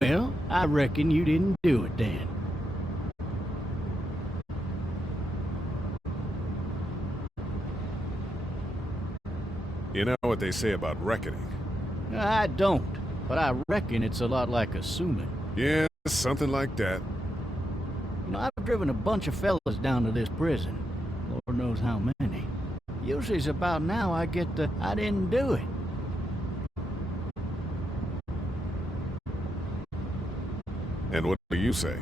Well, I reckon you didn't do it then. You know what they say about reckoning? I don't, but I reckon it's a lot like assuming. Yeah, something like that. You know, I've driven a bunch of fellas down to this prison. Lord knows how many. Usually it's about now I get the, I didn't do it. And what do you say?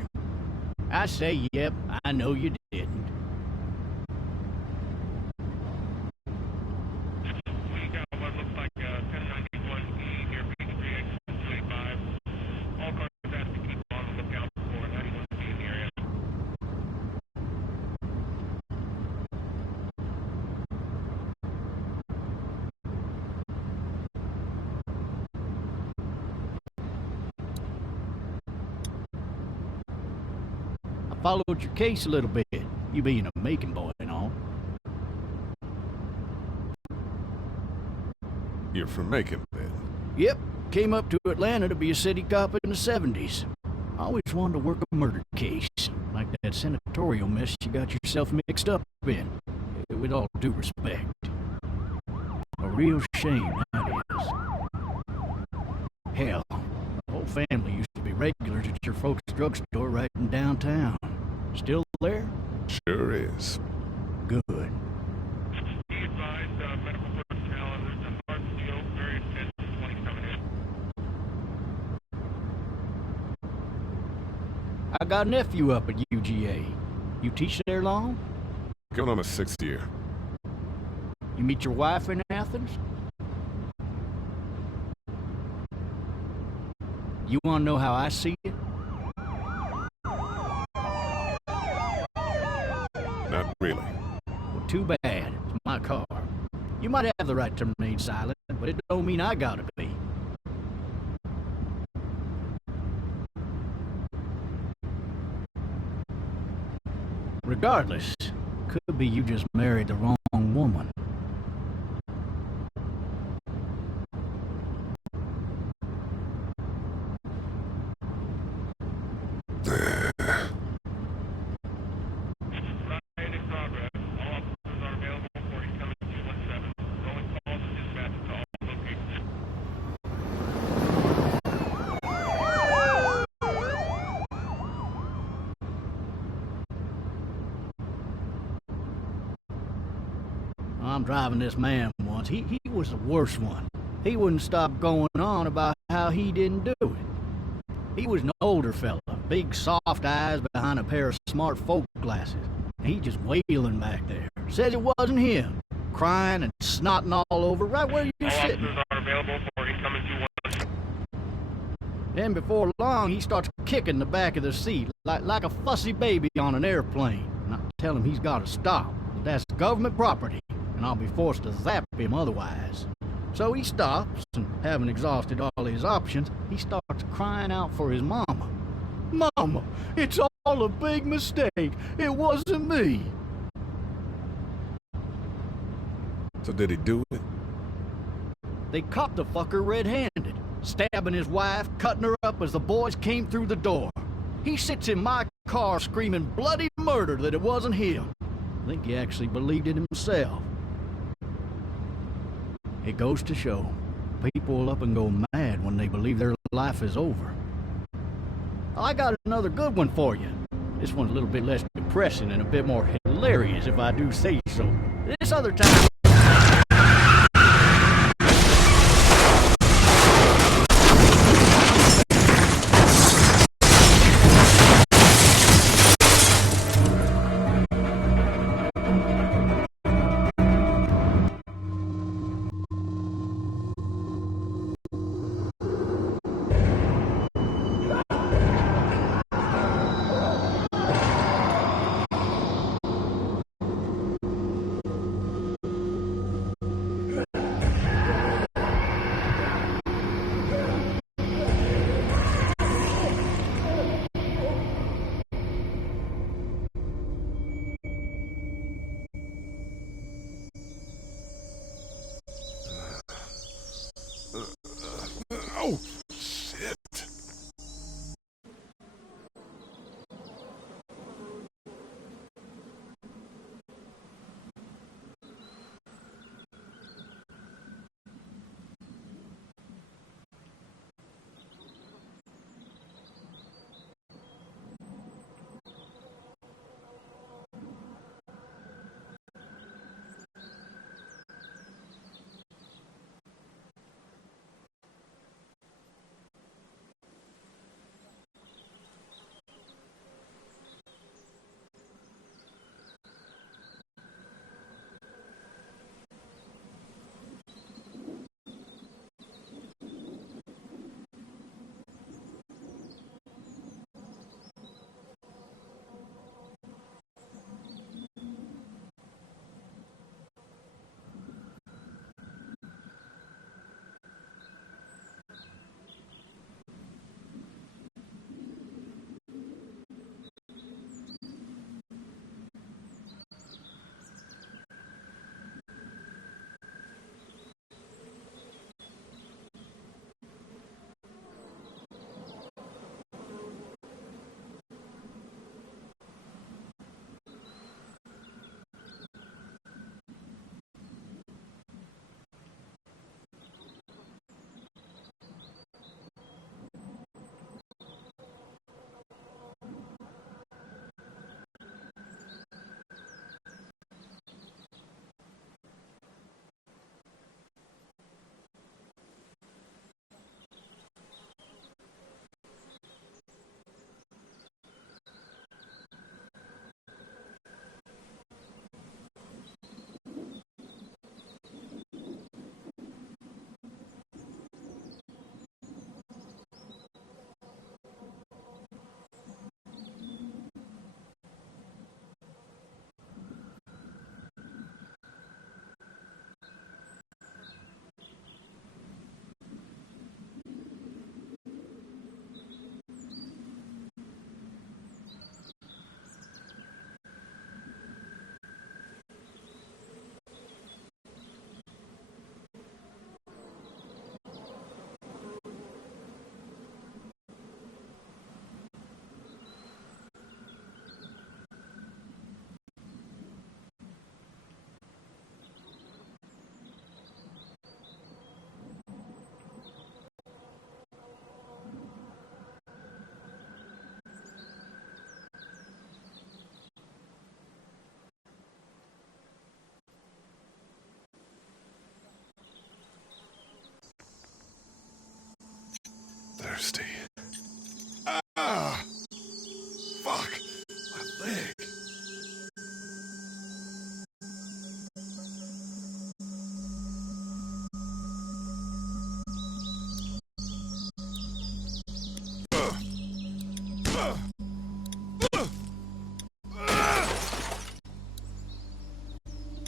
I say, yep, I know you didn't. We got what looks like 1091E near Peachtree, exit 285. All cars asked to keep on the lookout for 91C in the area. I followed your case a little bit, you being a Macon boy and all. You're from Macon, then? Yep, came up to Atlanta to be a city cop in the 70s. I always wanted to work a murder case, like that senatorial mess you got yourself mixed up in. With all due respect. A real shame, that is. Hell, the whole family used to be regulars at your folks' drugstore right in downtown. Still there? Sure is. Good. Be advised, medical personnel, there's a hard steel, very intense 20 coming in. I got a nephew up at UGA. You teach there long? Going on a 6th year. You meet your wife in Athens? You want to know how I see it? Not really. Well, too bad. It's my car. You might have the right to remain silent, but it don't mean I gotta be. Regardless, could be you just married the wrong woman. Riot in progress. All officers are available for incoming 217. Rolling calls and dispatch to all locations. I'm driving this man once. He was the worst one. He wouldn't stop going on about how he didn't do it. He was an older fella, big soft eyes behind a pair of smart folk glasses. And he just wailing back there. Says it wasn't him. Crying and snotting all over right where you're All sitting. officers are available for incoming 217. Then before long, he starts kicking the back of the seat like a fussy baby on an airplane. And I tell him he's got to stop. That's government property, and I'll be forced to zap him otherwise. So he stops, and having exhausted all his options, he starts crying out for his mama. Mama, it's all a big mistake. It wasn't me. So did he do it? They caught the fucker red-handed, stabbing his wife, cutting her up as the boys came through the door. He sits in my car screaming bloody murder that it wasn't him. I think he actually believed it himself. It goes to show, people will up and go mad when they believe their life is over. I got another good one for you. This one's a little bit less depressing and a bit more hilarious if I do say so. This other time...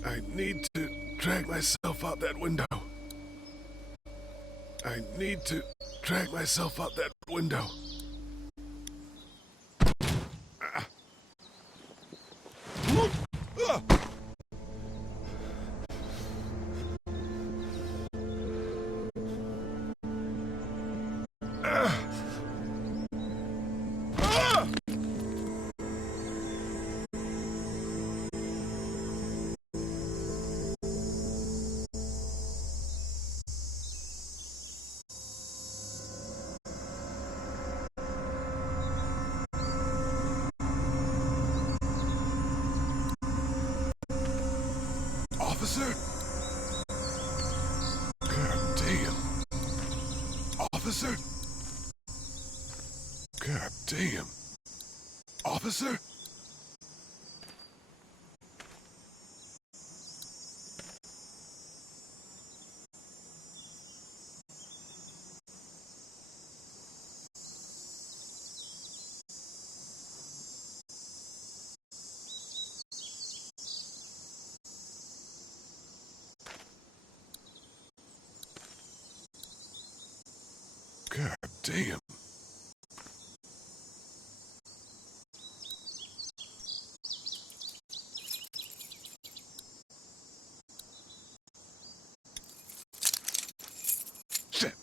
I need to drag myself out that window. I need to drag myself out that window. Officer? God damn. Officer? God damn. Officer? God damn. Shit.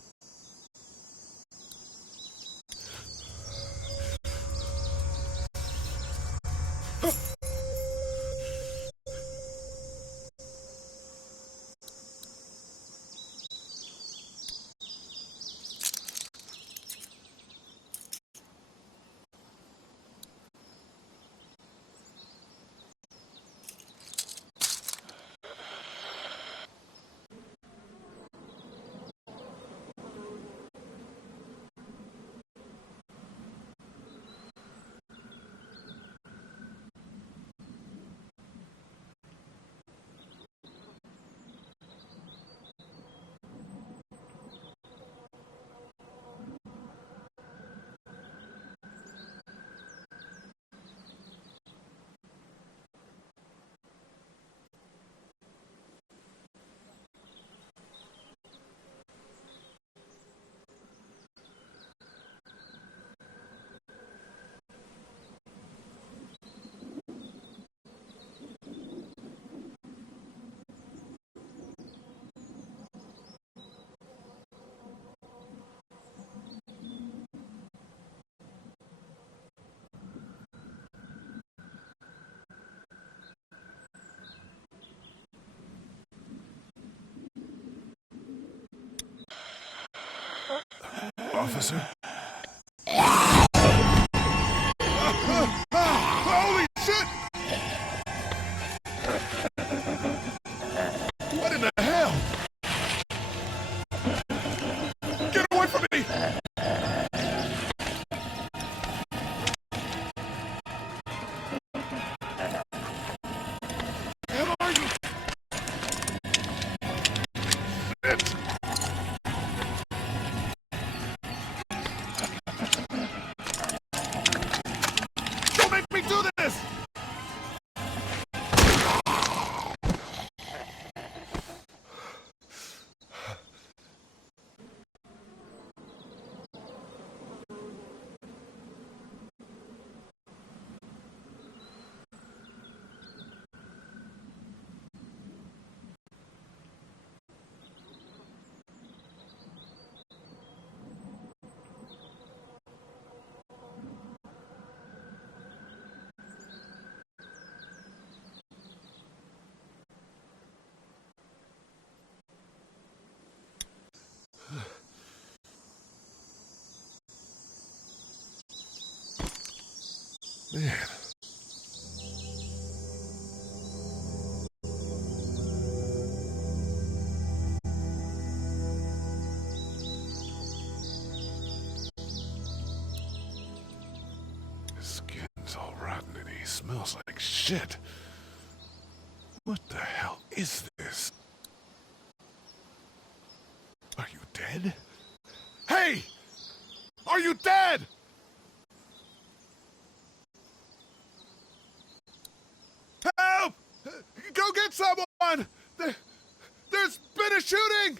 Officer? Holy shit! What in the hell? Get away from me! Hell are you? Shit! Don't make me do this! Man. His skin's all rotten and he smells like shit. What the hell is this? Are you dead? Hey! Are you dead? Help! Go get someone! on! There's been a shooting!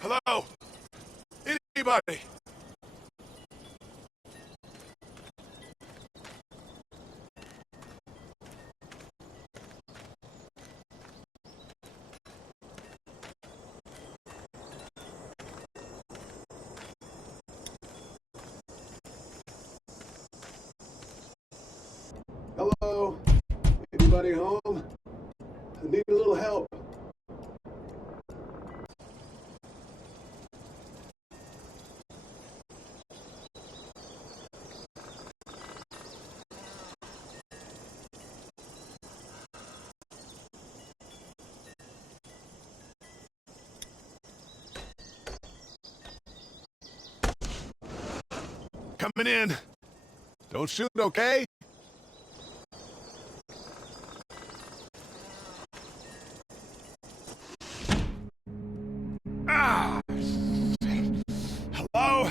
Hello? Anybody? Hello? Anybody home? I need a little help. Coming in. Don't shoot, okay? Ah! Shit. Hello?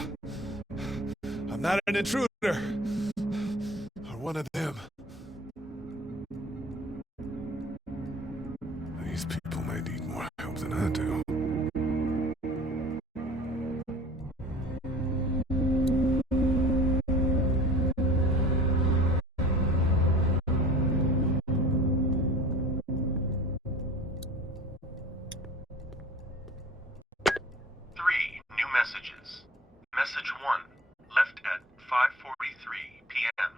I'm not an intruder. Or one of them. These people may need more help than I do. Messages. Message 1, left at 5:43 p.m.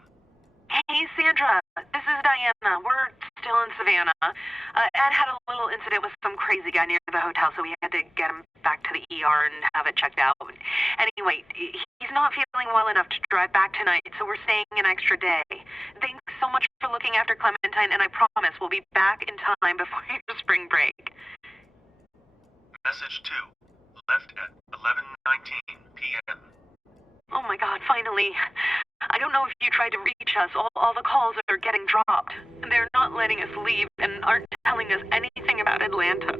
Hey, Sandra. This is Diana. We're still in Savannah. Ed had a little incident with some crazy guy near the hotel, so we had to get him back to the ER and have it checked out. Anyway, he's not feeling well enough to drive back tonight, so we're staying an extra day. Thanks so much for looking after Clementine, and I promise we'll be back in time before your spring break. Message 2, left at 11:19 p.m. Oh my God, finally. I don't know if you tried to reach us. All the calls are getting dropped. They're not letting us leave and aren't telling us anything about Atlanta.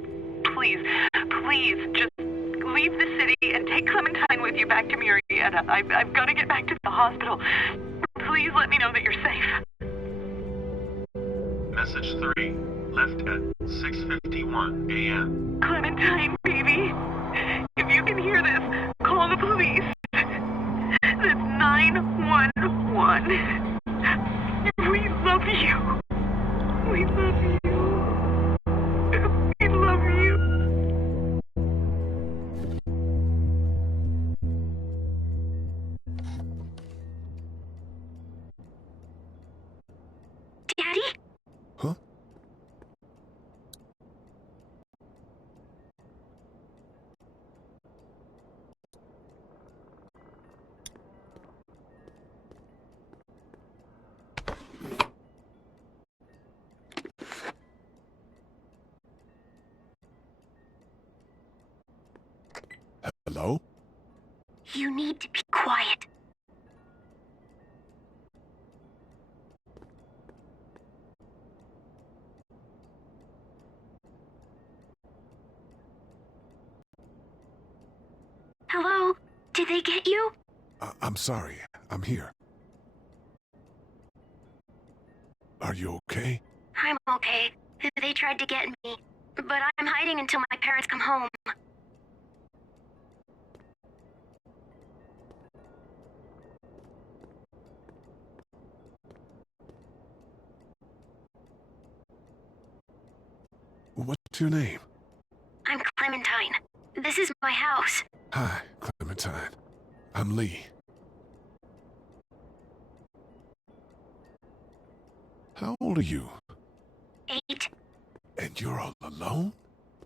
Please, just leave the city and take Clementine with you back to Murrieta. I've got to get back to the hospital. Please let me know that you're safe. Message 3, left at 6:51 a.m. Clementine, baby. If you can hear this, call the police. That's 911. We love you. We love you. We love you. Daddy? Huh? Hello? You need to be quiet. Hello? Did they get you? I'm sorry. I'm here. Are you okay? I'm okay. They tried to get me, but I'm hiding until my parents come home. What's your name? I'm Clementine. This is my house. Hi, Clementine. I'm Lee. How old are you? 8. And you're all alone?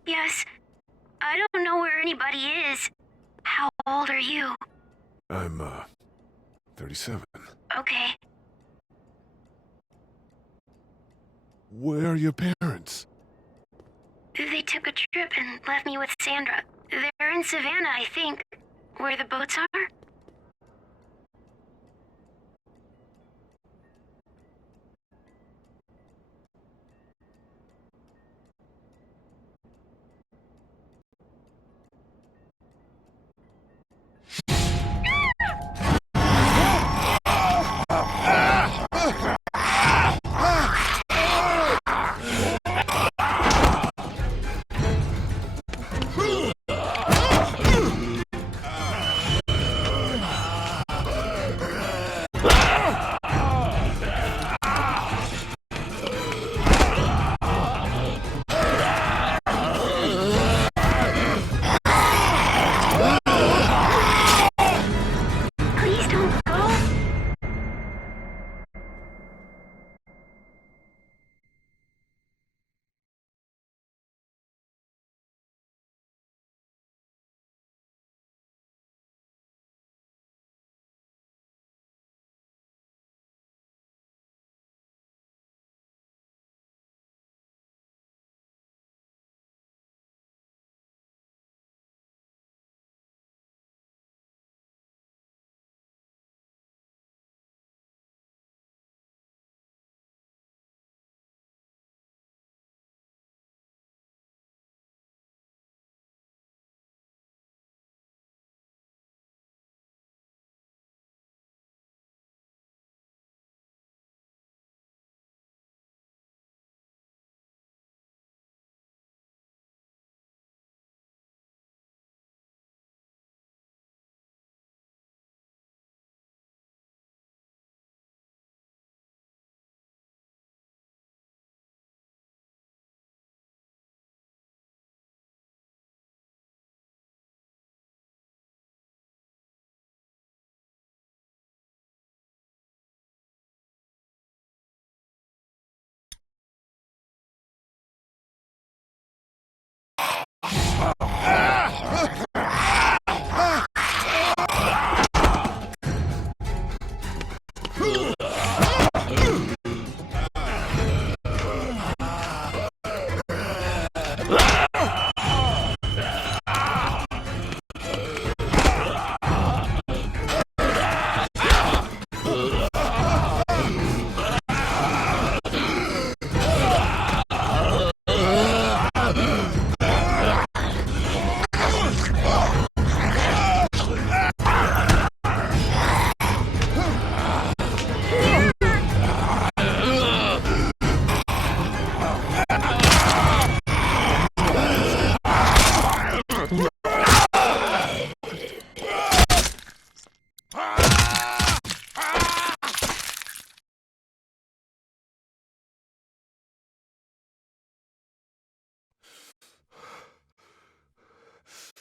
Yes. I don't know where anybody is. How old are you? I'm, 37. Okay. Where are your parents? They took a trip and left me with Sandra. They're in Savannah, I think. Where the boats are? Please don't go.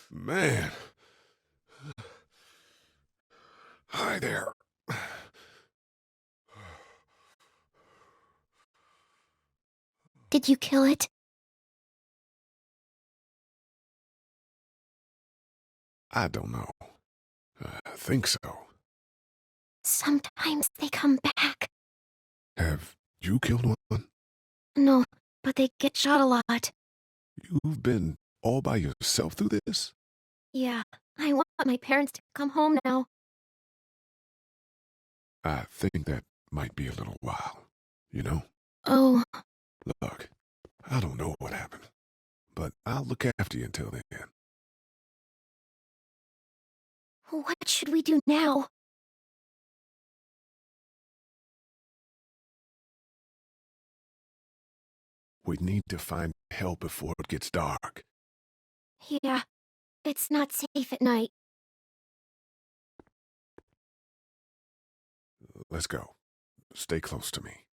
Man. Hi there. Did you kill it? I don't know. I think so. Sometimes they come back. Have you killed one? No, but they get shot a lot. You've been all by yourself through this? Yeah, I want my parents to come home now. I think that might be a little while, you know? Oh, Look, I don't know what happened, but I'll look after you until then. what should we do now? We need to find help before it gets dark. Yeah, it's not safe at night. Let's go. Stay close to me.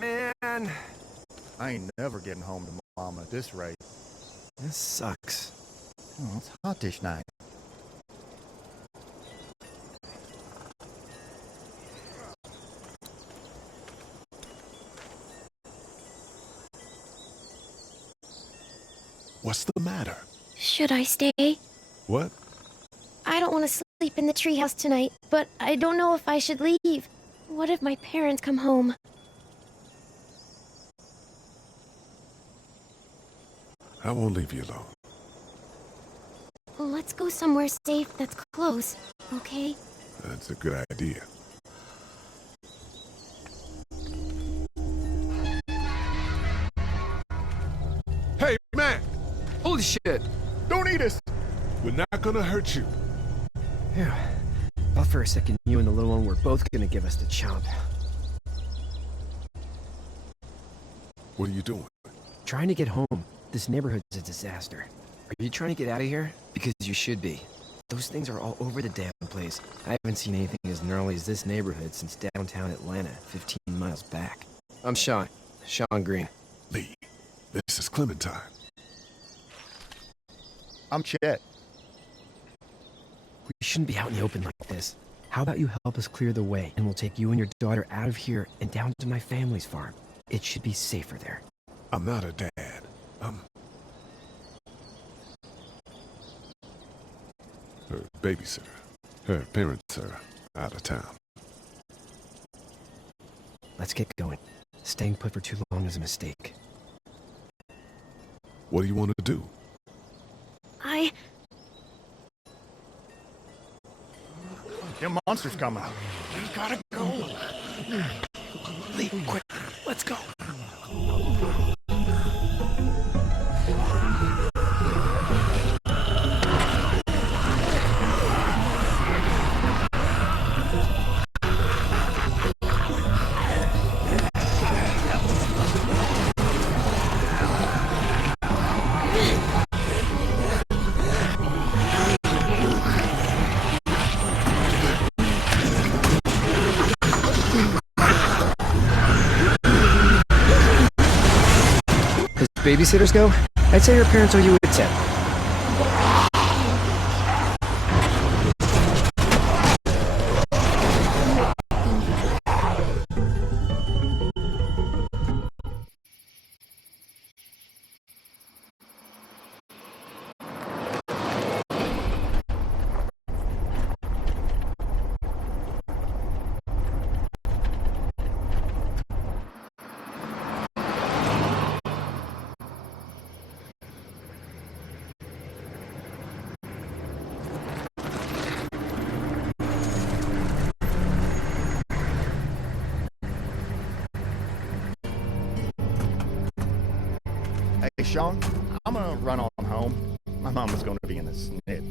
Man, I ain't never getting home to Mama at this rate. This sucks. Oh, it's hot this night. What's the matter? Should I stay? What? I don't want to sleep in the treehouse tonight, but I don't know if I should leave. What if my parents come home? I won't leave you alone. Let's go somewhere safe that's close, okay? That's a good idea. Hey, man! Holy shit! Don't eat us! We're not gonna hurt you. Yeah. Thought for a second you and the little one were both gonna give us the chomp. What are you doing? Trying to get home. This neighborhood's a disaster. Are you trying to get out of here? Because you should be. Those things are all over the damn place. I haven't seen anything as gnarly as this neighborhood since downtown Atlanta, 15 miles back. I'm Sean. Sean Green. Lee, this is Clementine. I'm Chet. We shouldn't be out in the open like this. How about you help us clear the way, and we'll take you and your daughter out of here and down to my family's farm. It should be safer there. I'm not a dad. Her babysitter. Her parents are out of town. Let's get going. Staying put for too long is a mistake. What do you want to do? Them monsters coming. We gotta go. Lee, quick, let's go. Babysitters go, I'd say your parents owe you a tip. Hey, Sean, I'm gonna run on home. My mama's gonna be in a snit.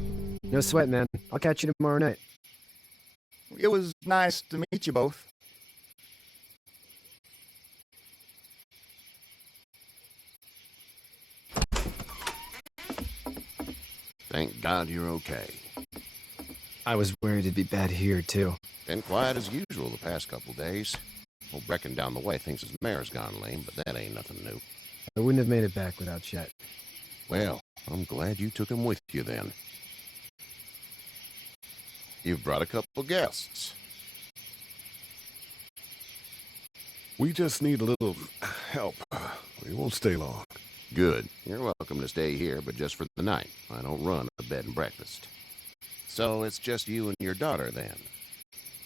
No sweat, man. I'll catch you tomorrow night. It was nice to meet you both. Thank God you're okay. I was worried it'd be bad here, too. Been quiet as usual the past couple days. Old Brecken down the way thinks his mare's gone lame, but that ain't nothing new. I wouldn't have made it back without Chet. Well, I'm glad you took him with you then. You've brought a couple guests. We just need a little help. We won't stay long. Good. You're welcome to stay here, but just for the night. I don't run a bed and breakfast. So it's just you and your daughter then?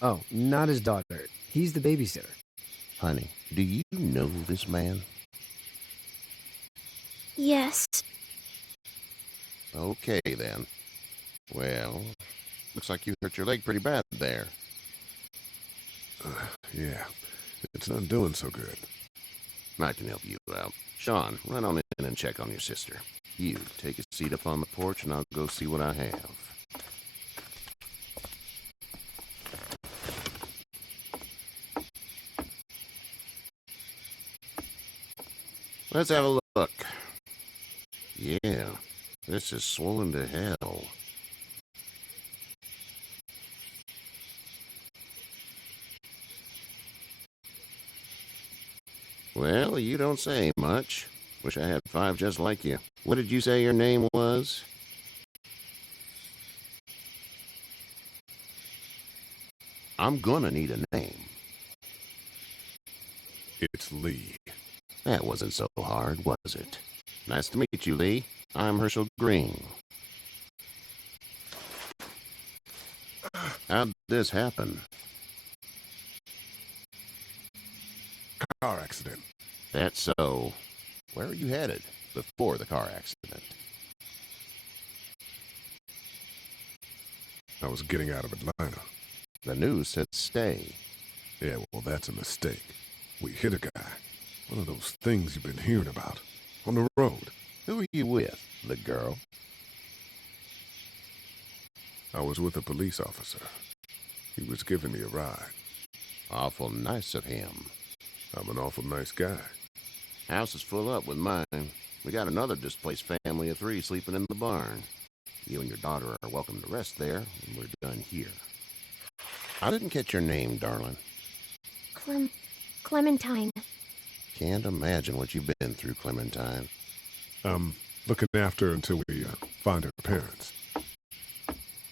Oh, not his daughter. He's the babysitter. Honey, do you know this man? Yes. Okay, then. Well, looks like you hurt your leg pretty bad there. Yeah, it's not doing so good. I can help you out. Sean, run on in and check on your sister. You, take a seat up on the porch and I'll go see what I have. Let's have a look. Yeah, this is swollen to hell. Well, you don't say much. Wish I had 5 just like you. What did you say your name was? I'm gonna need a name. It's Lee. That wasn't so hard, was it? Nice to meet you, Lee. I'm Herschel Green. How'd this happen? Car accident. That's so. Where are you headed before the car accident? I was getting out of Atlanta. The news said stay. Yeah, well, that's a mistake. We hit a guy. One of those things you've been hearing about. On the road. Who are you with? The girl? I was with a police officer. He was giving me a ride. Awful nice of him. I'm an awful nice guy. House is full up with mine. We got another displaced family of 3 sleeping in the barn. You and your daughter are welcome to rest there, and we're done here. I didn't catch your name, darling. Clementine. Can't imagine what you've been through, Clementine. I'm looking after her until we find her parents.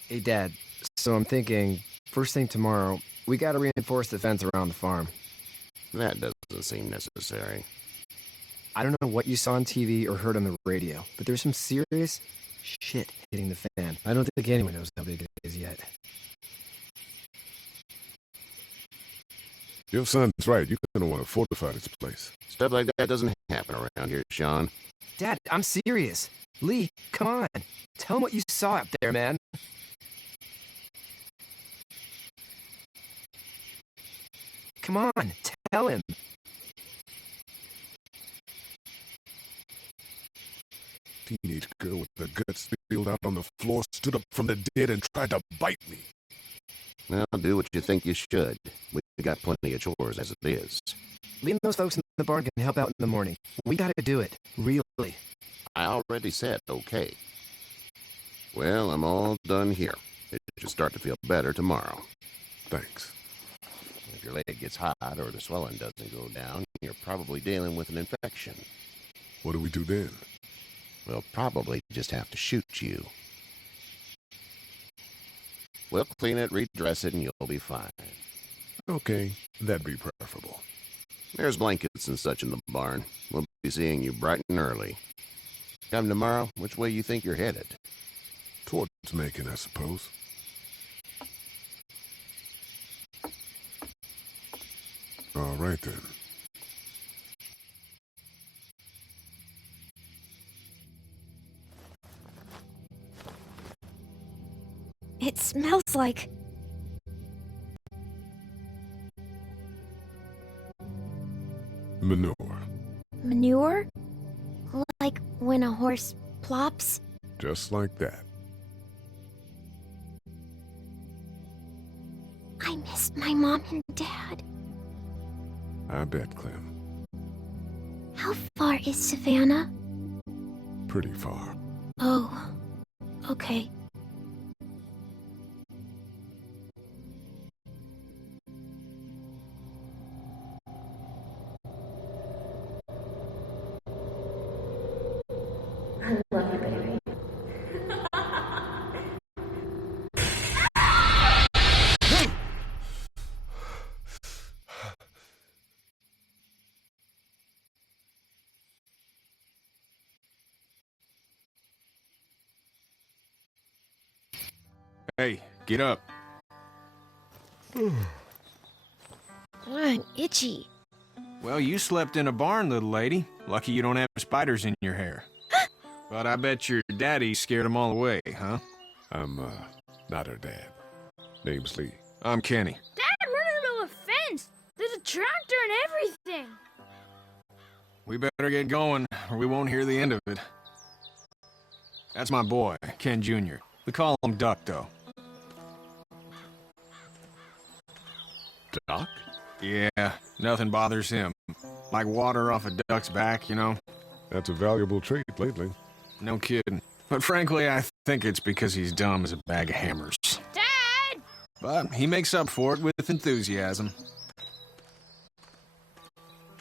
Hey, Dad. So I'm thinking, first thing tomorrow, we gotta reinforce the fence around the farm. That doesn't seem necessary. I don't know what you saw on TV or heard on the radio, but there's some serious shit hitting the fan. I don't think anyone knows how big it is yet. Your son's right. You're gonna want to fortify this place. Stuff like that doesn't happen around here, Sean. Dad, I'm serious. Lee, come on. Tell him what you saw out there, man. Come on, tell him. Teenage girl with the guts spilled out on the floor stood up from the dead and tried to bite me. Well, do what you think you should. We got plenty of chores as it is. Lee and those folks in the barn can help out in the morning. We gotta do it. Really. I already said okay. Well, I'm all done here. It should start to feel better tomorrow. Thanks. If your leg gets hot or the swelling doesn't go down, you're probably dealing with an infection. What do we do then? We'll probably just have to shoot you. We'll clean it, redress it, and you'll be fine. Okay, that'd be preferable. There's blankets and such in the barn. We'll be seeing you bright and early. Come tomorrow, which way you think you're headed? Towards Macon, I suppose. All right, then. It smells like... Manure. manure? Like when a horse plops? Just like that. I miss my mom and dad. I bet, Clem. How far is Savannah? Pretty far. Oh, okay. I love you, baby. Hey, get up. I'm itchy. Well, you slept in a barn, little lady. Lucky you don't have spiders in your hair. But I bet your daddy scared them all away, huh? I'm, not her dad. Name's Lee. I'm Kenny. Dad, we're into a fence. There's a tractor and everything. We better get going, or we won't hear the end of it. That's my boy, Ken Jr. We call him Duck, though. Doc? Yeah, nothing bothers him. Like water off a duck's back, you know? That's a valuable trait lately. No kidding. But frankly, I think it's because he's dumb as a bag of hammers. Dad! But he makes up for it with enthusiasm.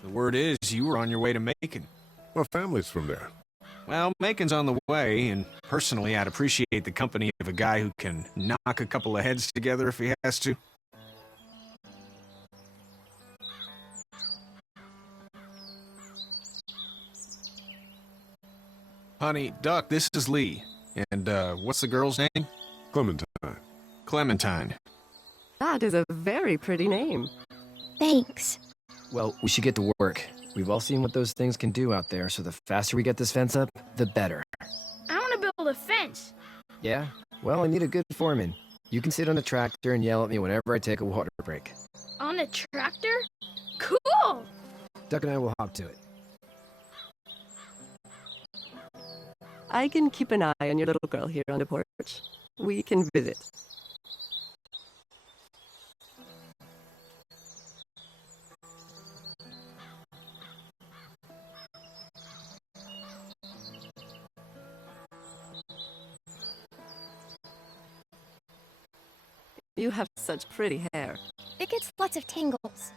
The word is, you were on your way to Macon. My family's from there. Well, Macon's on the way, and personally, I'd appreciate the company of a guy who can knock a couple of heads together if he has to. Honey, Duck, this is Lee. And, what's the girl's name? Clementine. Clementine. That is a very pretty name. Thanks. Well, we should get to work. We've all seen what those things can do out there, so the faster we get this fence up, the better. I want to build a fence. Yeah? Well, I need a good foreman. You can sit on the tractor and yell at me whenever I take a water break. On a tractor? Cool! Duck and I will hop to it. I can keep an eye on your little girl here on the porch. We can visit. You have such pretty hair. It gets lots of tangles.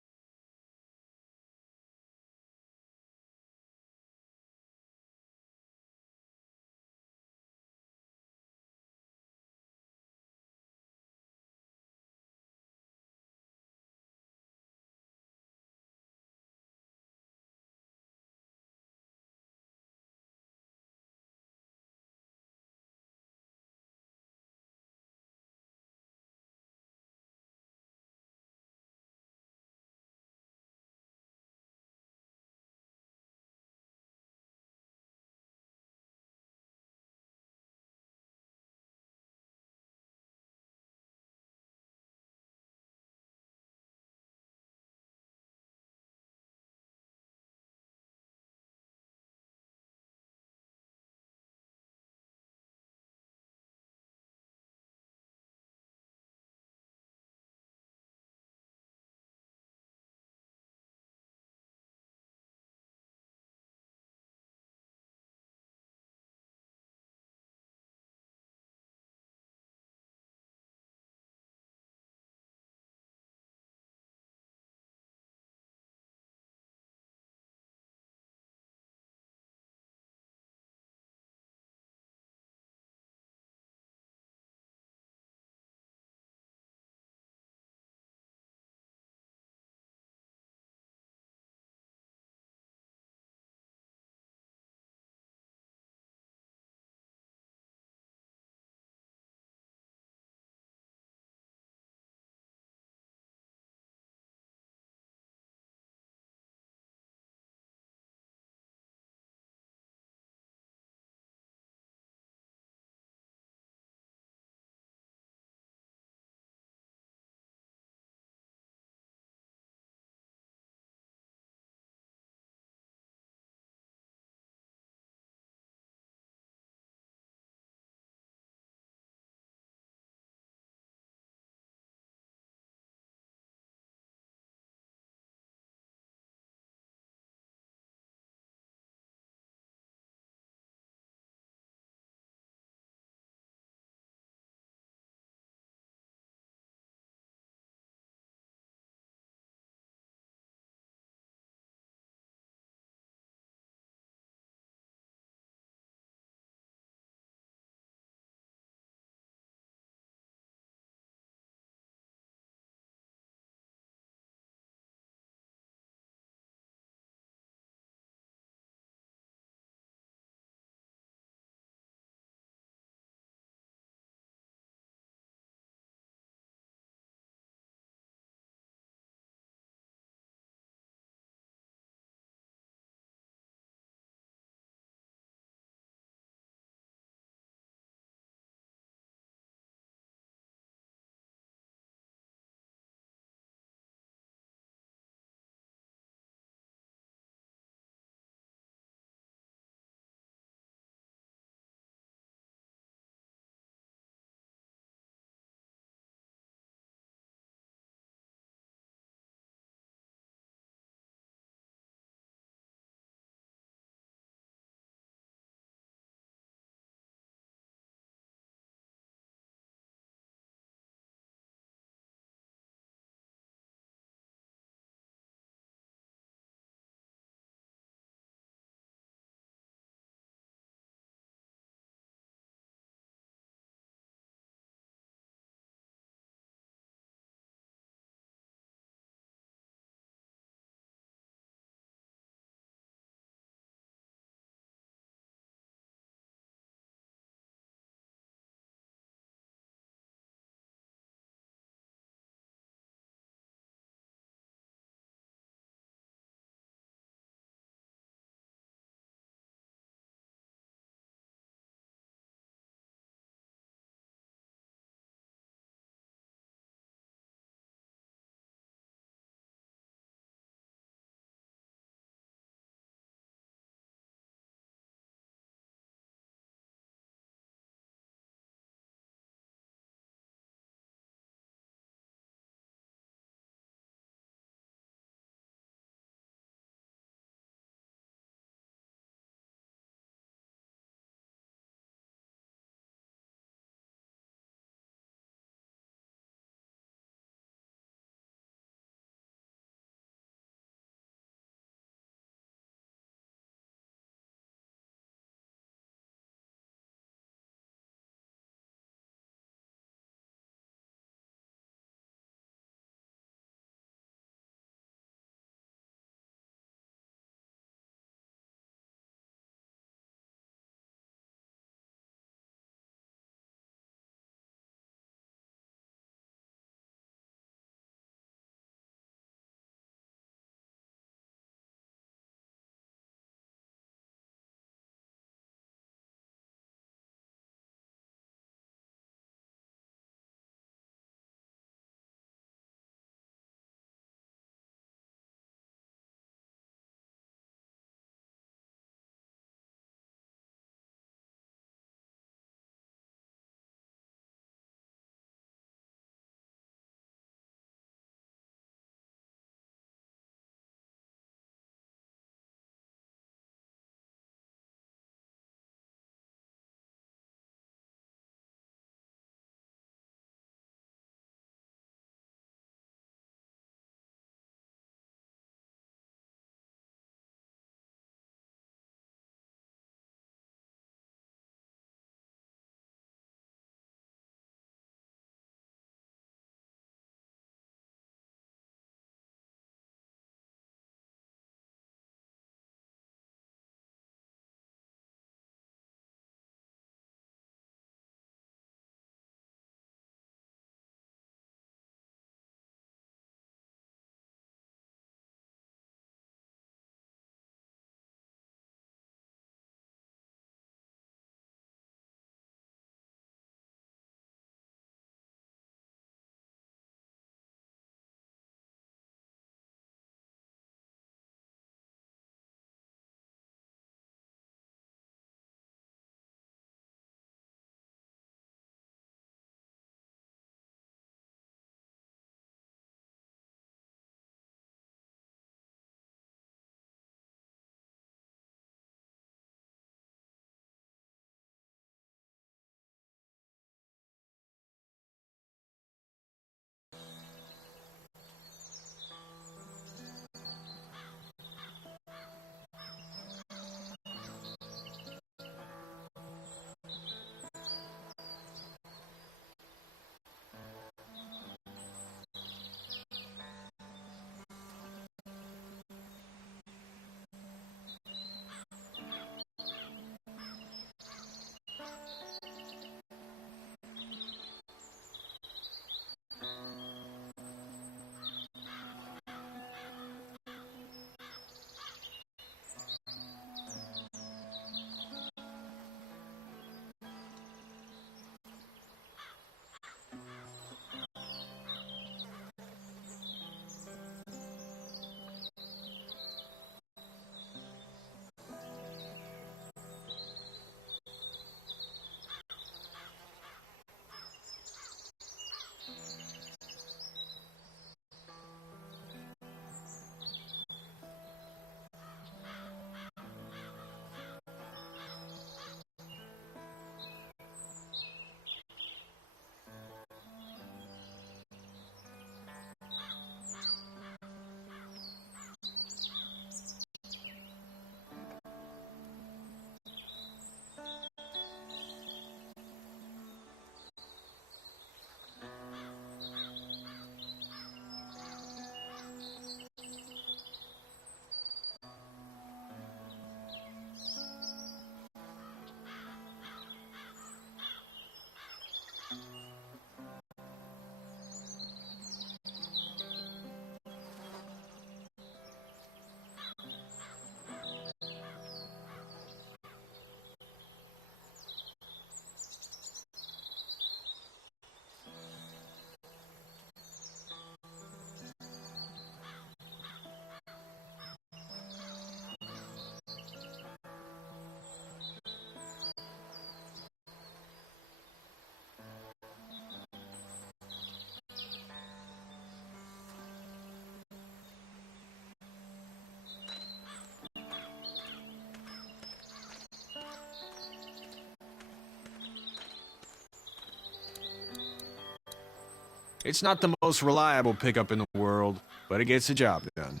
It's not the most reliable pickup in the world, but it gets the job done.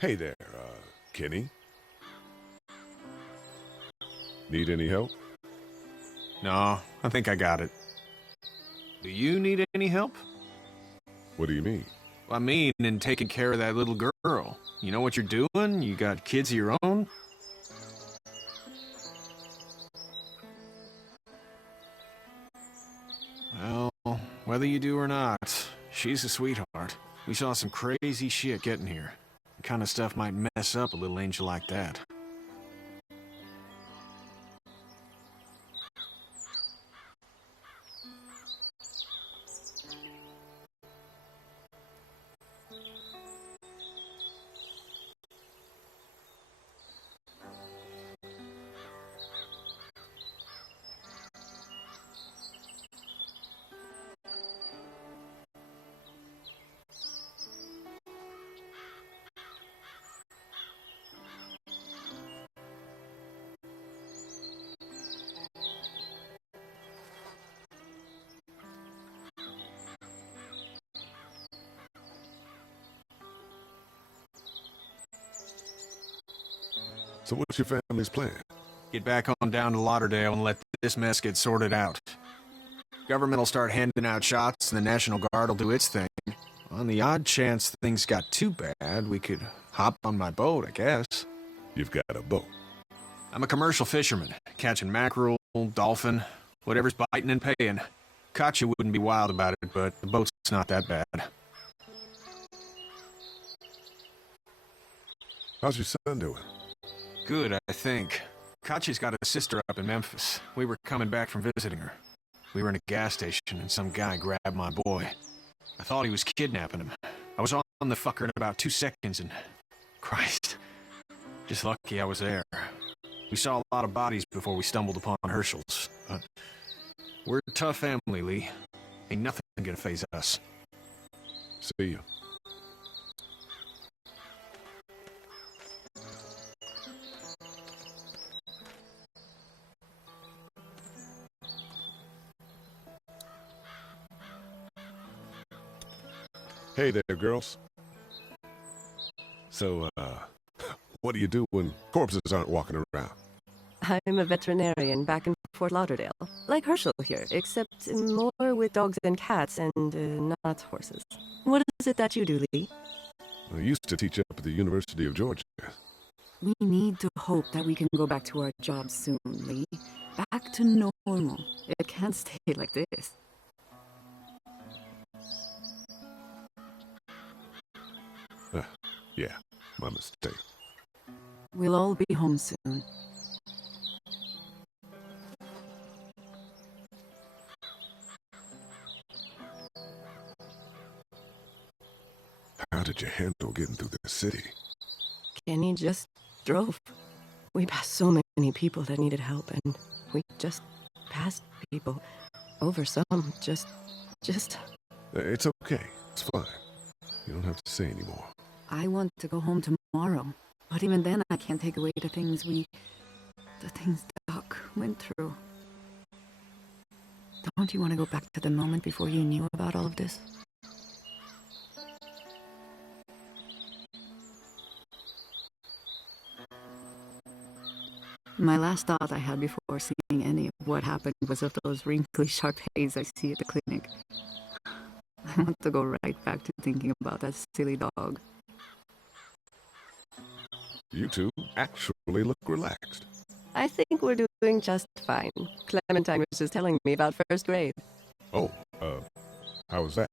Hey there, Kenny. Need any help? No, I think I got it. Do you need any help? What do you mean? I mean, in taking care of that little girl. You know what you're doing? You got kids of your own? Well, whether you do or not, she's a sweetheart. We saw some crazy shit getting here. The kind of stuff might mess up a little angel like that. So what's your family's plan? Get back on down to Lauderdale and let this mess get sorted out. Government will start handing out shots and the National Guard will do its thing. On the odd chance things got too bad, we could hop on my boat, I guess. You've got a boat. I'm a commercial fisherman, catching mackerel, dolphin, whatever's biting and paying. Katya wouldn't be wild about it, but the boat's not that bad. How's your son doing? Good, I think. Katya's got a sister up in Memphis. We were coming back from visiting her. We were in a gas station and some guy grabbed my boy. I thought he was kidnapping him. I was on the fucker in about 2 seconds and... Christ. Just lucky I was there. We saw a lot of bodies before we stumbled upon Hershel's. But we're a tough family, Lee. Ain't nothing gonna faze us. See you. Hey there, girls. So, what do you do when corpses aren't walking around? I'm a veterinarian back in Fort Lauderdale. Like Herschel here, except more with dogs and cats and not horses. What is it that you do, Lee? I used to teach up at the University of Georgia. We need to hope that we can go back to our jobs soon, Lee. Back to normal. It can't stay like this. Yeah, my mistake. We'll all be home soon. How did you handle getting through the city? Kenny just drove. We passed so many people that needed help, and we just passed people. Over some, just... It's okay. It's fine. You don't have to say anymore. I want to go home tomorrow. But even then, I can't take away the things Doc went through. Don't you want to go back to the moment before you knew about all of this? My last thought I had before seeing any of what happened was of those wrinkly Shar-Peis I see at the clinic. I want to go right back to thinking about that silly dog. You two actually look relaxed. I think we're doing just fine. Clementine was just telling me about first grade. Oh, how was that?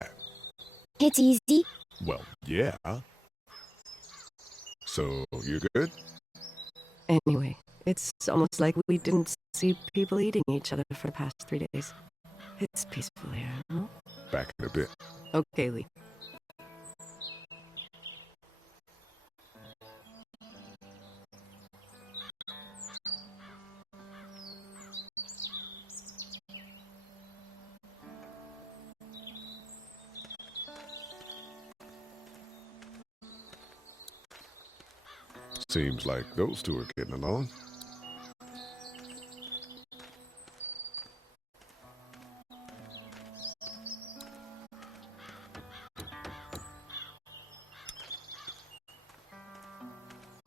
It's easy. Well, yeah. So, you good? Anyway, it's almost like we didn't see people eating each other for the past 3 days. It's peaceful here, no? Back in a bit. Okay, Lee. Seems like those two are getting along.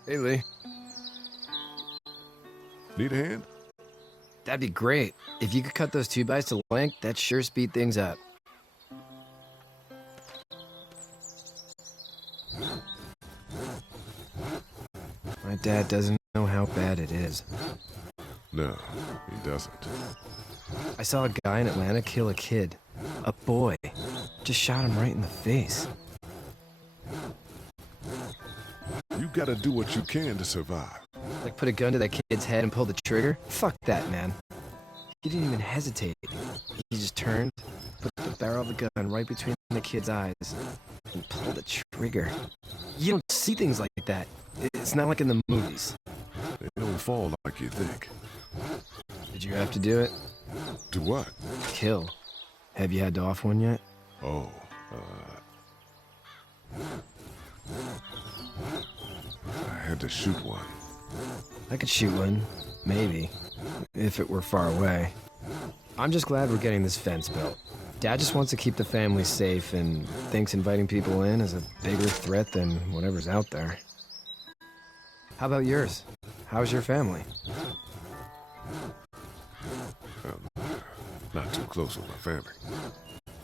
Hey, Lee. Need a hand? That'd be great. If you could cut those 2x to length, that'd sure speed things up. My dad doesn't know how bad it is. No, he doesn't. I saw a guy in Atlanta kill a kid. A boy. Just shot him right in the face. You gotta do what you can to survive. Like put a gun to that kid's head and pull the trigger? Fuck that, man. He didn't even hesitate. He just turned, put the barrel of the gun right between the kid's eyes, and pulled the trigger. You don't see things like that. It's not like in the movies. They don't fall like you think. Did you have to do it? Do what? Kill. Have you had to off one yet? Oh, I had to shoot one. I could shoot one. Maybe. If it were far away. I'm just glad we're getting this fence built. Dad just wants to keep the family safe and thinks inviting people in is a bigger threat than whatever's out there. How about yours? How's your family? Not too close with my family.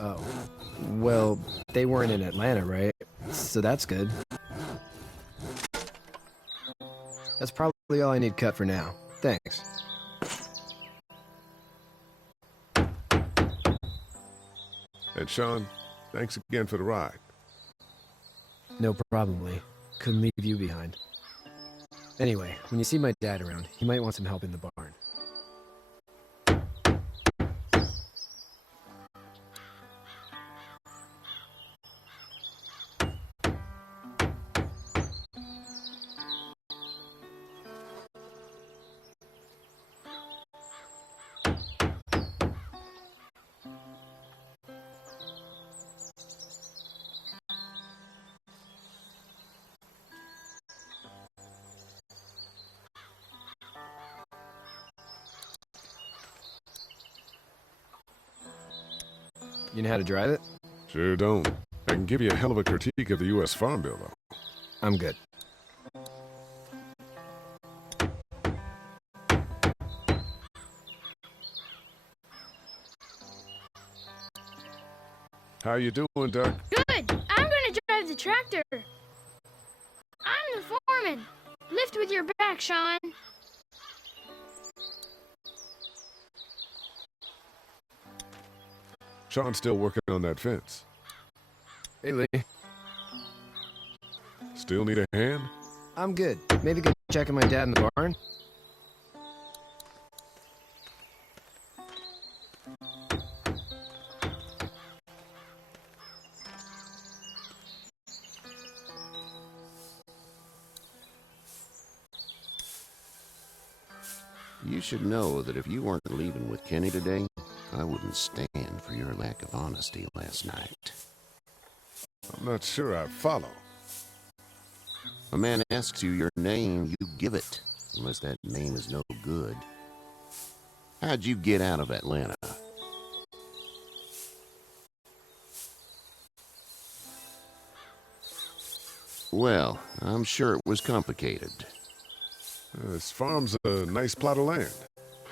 Oh. Well, they weren't in Atlanta, right? So that's good. That's probably all I need cut for now. Thanks. And Sean, thanks again for the ride. No problem, Lee. Couldn't leave you behind. Anyway, when you see my dad around, he might want some help in the barn. You know how to drive it? Sure don't. I can give you a hell of a critique of the U.S. Farm Bill, though. I'm good. How you doing, Doc? Good. I'm gonna drive the tractor. I'm the foreman. Lift with your back, Sean. Sean's still working on that fence. Hey, Lee. Still need a hand? I'm good. Maybe go checking my dad in the barn? You should know that if you weren't leaving with Kenny today, I wouldn't stand for your lack of honesty last night. I'm not sure I follow. A man asks you your name, you give it, unless that name is no good. How'd you get out of Atlanta? Well, I'm sure it was complicated. This farm's a nice plot of land.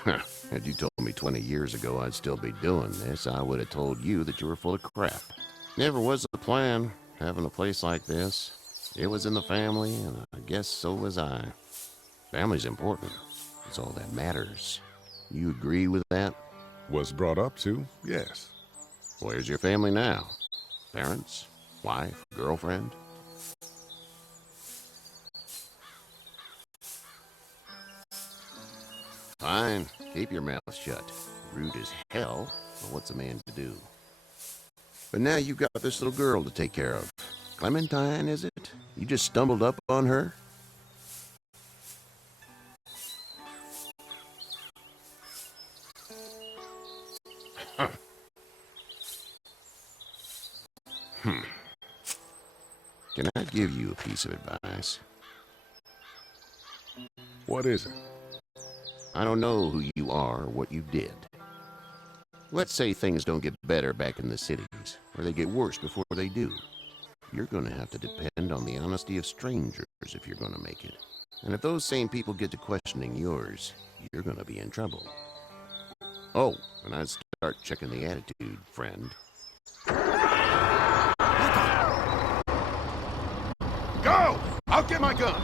Had you told me 20 years ago I'd still be doing this, I would have told you that you were full of crap. Never was the plan, having a place like this. It was in the family, and I guess so was I. Family's important. It's all that matters. You agree with that? Was brought up to, yes. Where's your family now? Parents? Wife? Girlfriend? Fine. Keep your mouth shut. Rude as hell, but what's a man to do? But now you've got this little girl to take care of. Clementine, is it? You just stumbled up on her? Huh. Can I give you a piece of advice? What is it? I don't know who you are or what you did. Let's say things don't get better back in the cities, or they get worse before they do. You're going to have to depend on the honesty of strangers if you're gonna make it. And if those same people get to questioning yours, you're gonna be in trouble. Oh, and I'd start checking the attitude, friend. Go! I'll get my gun!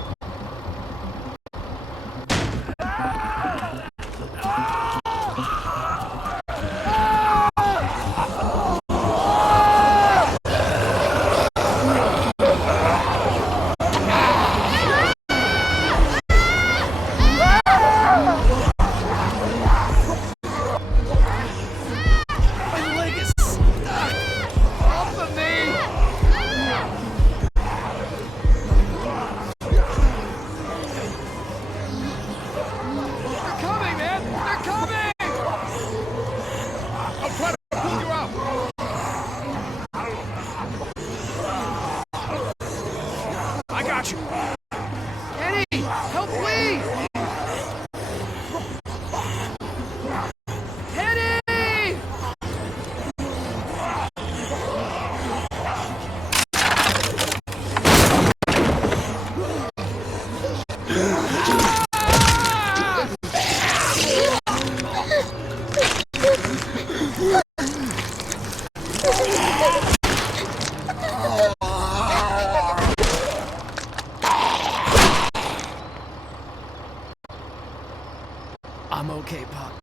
I'm okay, Pop.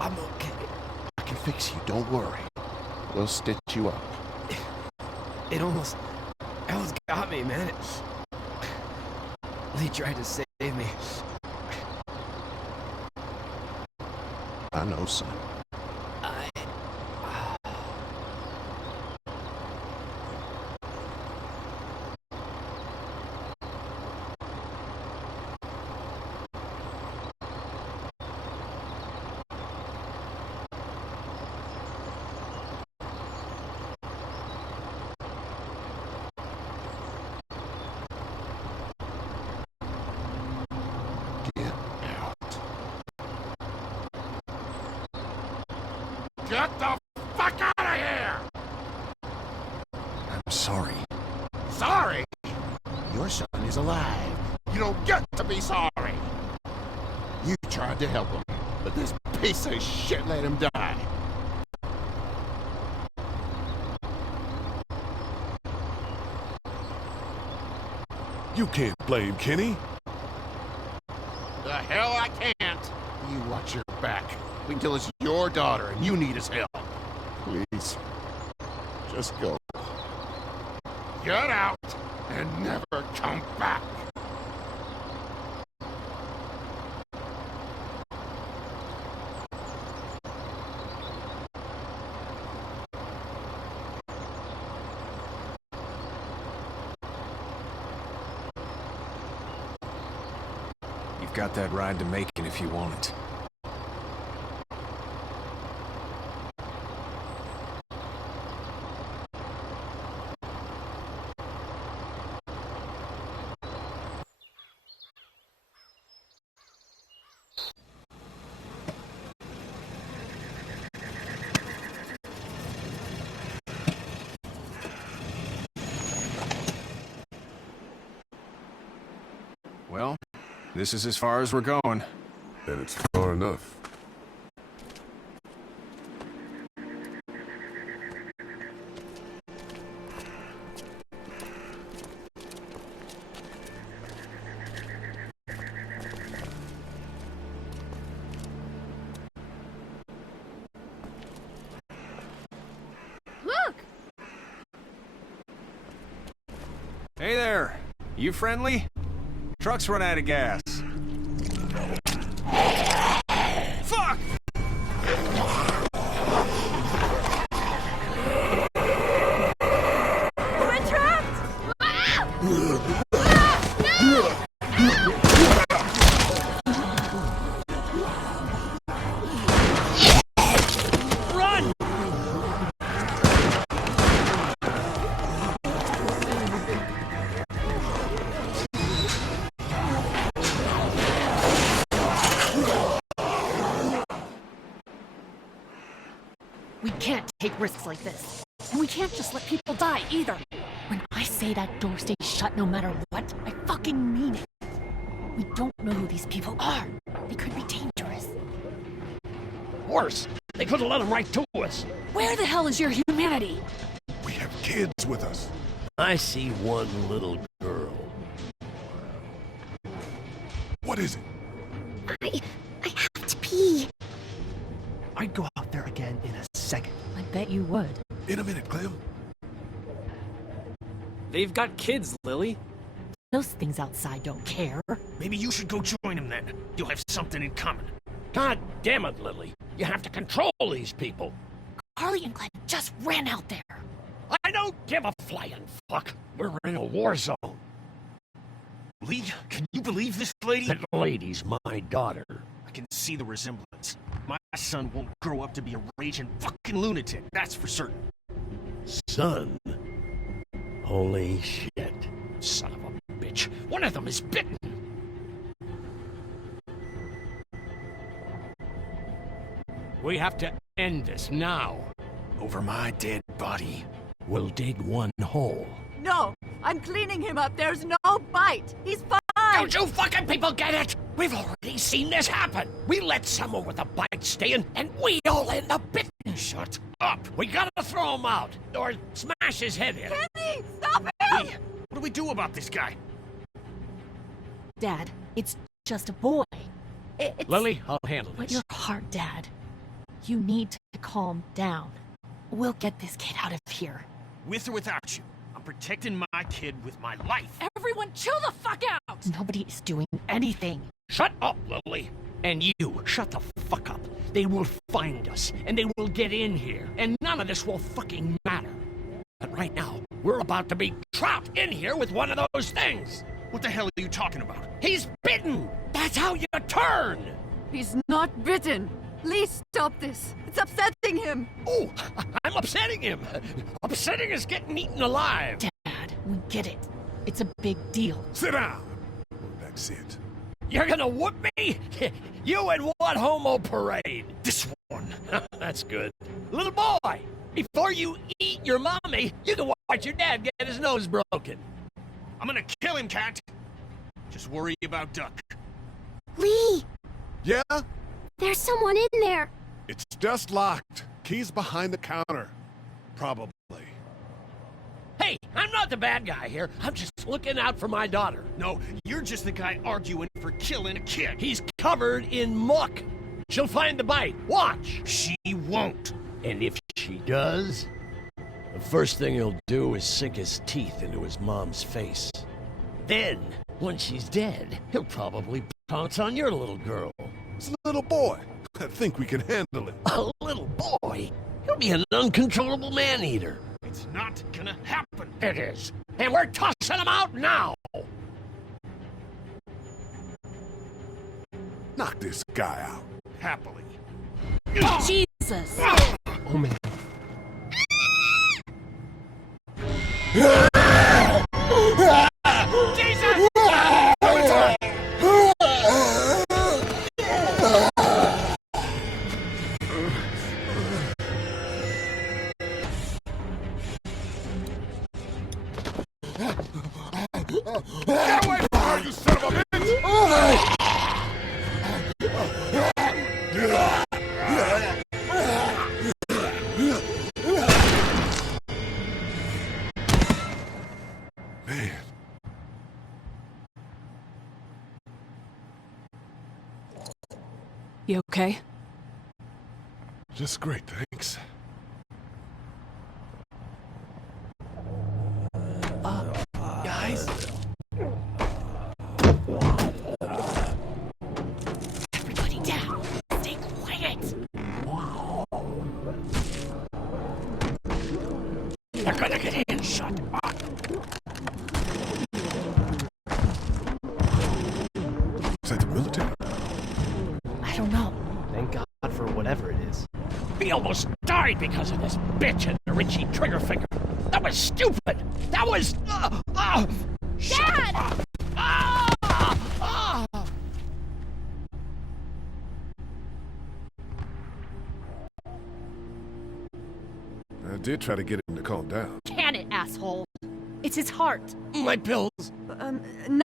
I'm okay. I can fix you, don't worry. We'll stitch you up. It almost got me, man. Lee tried to save me. I know, son. Get the fuck out of here! I'm sorry. Sorry? Your son is alive. You don't get to be sorry! You tried to help him, but this piece of shit let him die. You can't blame Kenny. The hell I can't! You watch your back. Wait until it's your daughter and you need his help. Please. Just go. Get out and never come back. You've got that ride to Macon if you want it. Well, this is as far as we're going. And it's far enough. Look! Hey there! You friendly? Truck's run out of gas. Fuck! We're trapped! Ah! Run! We can't take risks like this. And we can't just let people die either. When I say that door stays shut no matter what? I fucking mean it. We don't know who these people are. They could be dangerous. Worse, they could have let them right to us. Where the hell is your humanity? We have kids with us. I see one little girl. What is it? I have to pee. I'd go out there again in a second. I bet you would. In a minute, Clem. They've got kids, Lily. Those things outside don't care. Maybe you should go join them then. You'll have something in common. God damn it, Lily. You have to control these people. Carly and Glenn just ran out there. I don't give a flying fuck. We're in a war zone. Lee, can you believe this lady? That lady's my daughter. I can see the resemblance. My son won't grow up to be a raging fucking lunatic, that's for certain. Son? Holy shit. Son of a bitch. One of them is bitten. We have to end this now. Over my dead body. We'll dig one hole. No! I'm cleaning him up. There's no bite. He's fine. Don't you fucking people get it? We've already seen this happen. We let someone with a bite stay in, and we all end up bitten. Shut up. We gotta throw him out, or smash his head in. Kenny, stop him! Lee, what do we do about this guy? Dad, it's just a boy. It's... Lily, I'll handle But this. your heart, Dad. You need to calm down. We'll get this kid out of here. With or without you, I'm protecting my kid with my life. Everyone chill the fuck out! Nobody is doing anything. Shut up, Lily. And you, shut the fuck up. They will find us, and they will get in here, and none of this will fucking matter. But right now, we're about to be trapped in here with one of those things. What the hell are you talking about? He's bitten! That's how you turn! He's not bitten. Lee, stop this. It's upsetting him. Oh, I'm upsetting him. Upsetting is getting eaten alive. Dad, we get it. It's a big deal. Sit down. That's it. You're gonna whoop me? You and what homo parade? This one. That's good. Little boy, before you eat your mommy, you can watch your dad get his nose broken. I'm gonna kill him, Cat. Just worry about Duck. Lee! Yeah? There's someone in there. It's just locked. Key's behind the counter. Probably. Hey, I'm not the bad guy here. I'm just looking out for my daughter. No, you're just the guy arguing for killing a kid. He's covered in muck. She'll find the bite. Watch. She won't. And if she does, the first thing he'll do is sink his teeth into his mom's face. Then, when she's dead, he'll probably pounce on your little girl. It's a little boy. I think we can handle it. A little boy? He'll be an uncontrollable man-eater. It's not gonna happen. It is. And we're tossing him out now. Knock this guy out. Happily. Jesus! Oh, man. Jesus! Get away from her, you son of a bitch! Man. You okay? Just great, thanks. Guys? Everybody down. Stay quiet. They're gonna get in. Shut up. Is that the military? I don't know. Thank God for whatever it is. We almost died because of this bitch and the Richie Triggerfinger. That was stupid. That was... Dad! I did try to get him to calm down. Can it, asshole? It's his heart. My pills.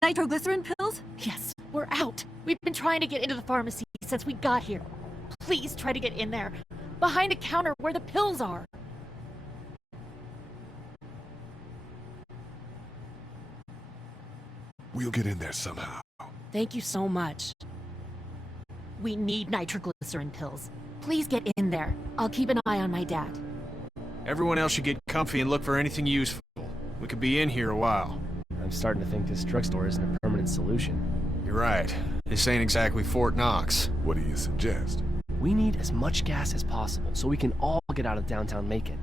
Nitroglycerin pills? Yes, we're out. We've been trying to get into the pharmacy since we got here. Please try to get in there. Behind a counter where the pills are. We'll get in there somehow. Thank you so much. We need nitroglycerin pills. Please get in there. I'll keep an eye on my dad. Everyone else should get comfy and look for anything useful. We could be in here a while. I'm starting to think this drugstore isn't a permanent solution. You're right. This ain't exactly Fort Knox. What do you suggest? We need as much gas as possible so we can all get out of downtown Macon.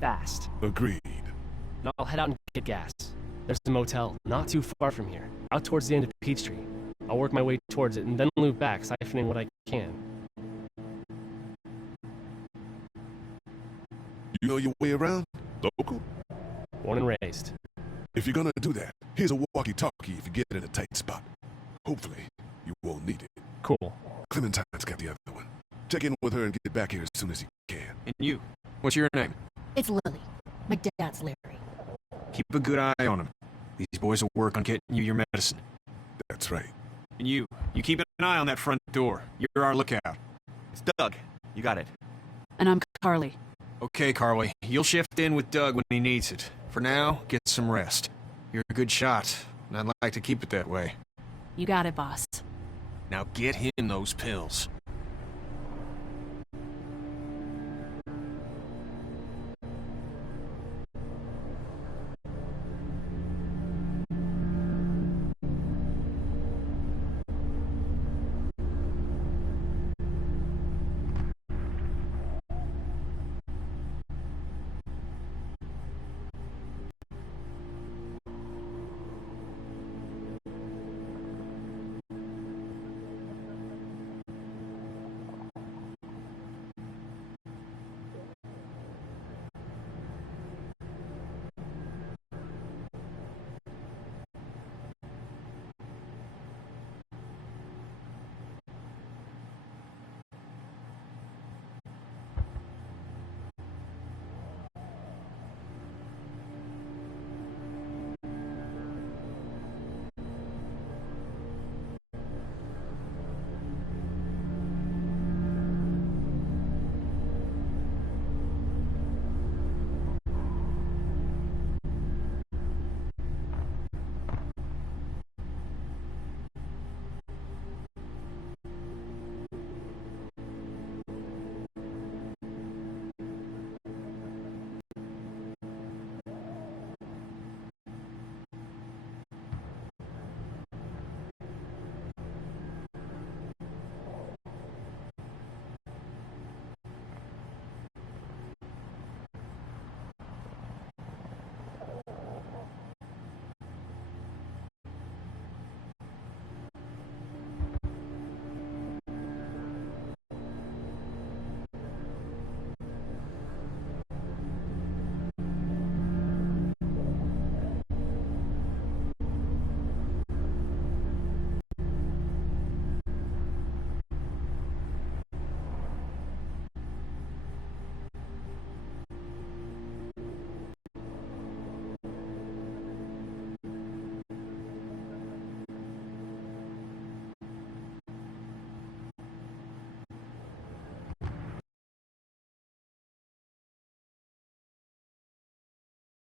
Fast. Agreed. Now I'll head out and get gas. There's a motel not too far from here, out towards the end of Peachtree. I'll work my way towards it and then loop back, siphoning what I can. You know your way around? Local? Born and raised. If you're gonna do that, here's a walkie-talkie if you get in a tight spot. Hopefully, you won't need it. Cool. Clementine's got the other one. Check in with her and get back here as soon as you can. And you? What's your name? It's Lily. My dad's Larry. Keep a good eye on him. These boys will work on getting you your medicine. That's right. And you keep an eye on that front door. You're our lookout. It's Doug. You got it. And I'm Carly. Okay, Carly. You'll shift in with Doug when he needs it. For now, get some rest. You're a good shot, and I'd like to keep it that way. You got it, boss. Now get him those pills.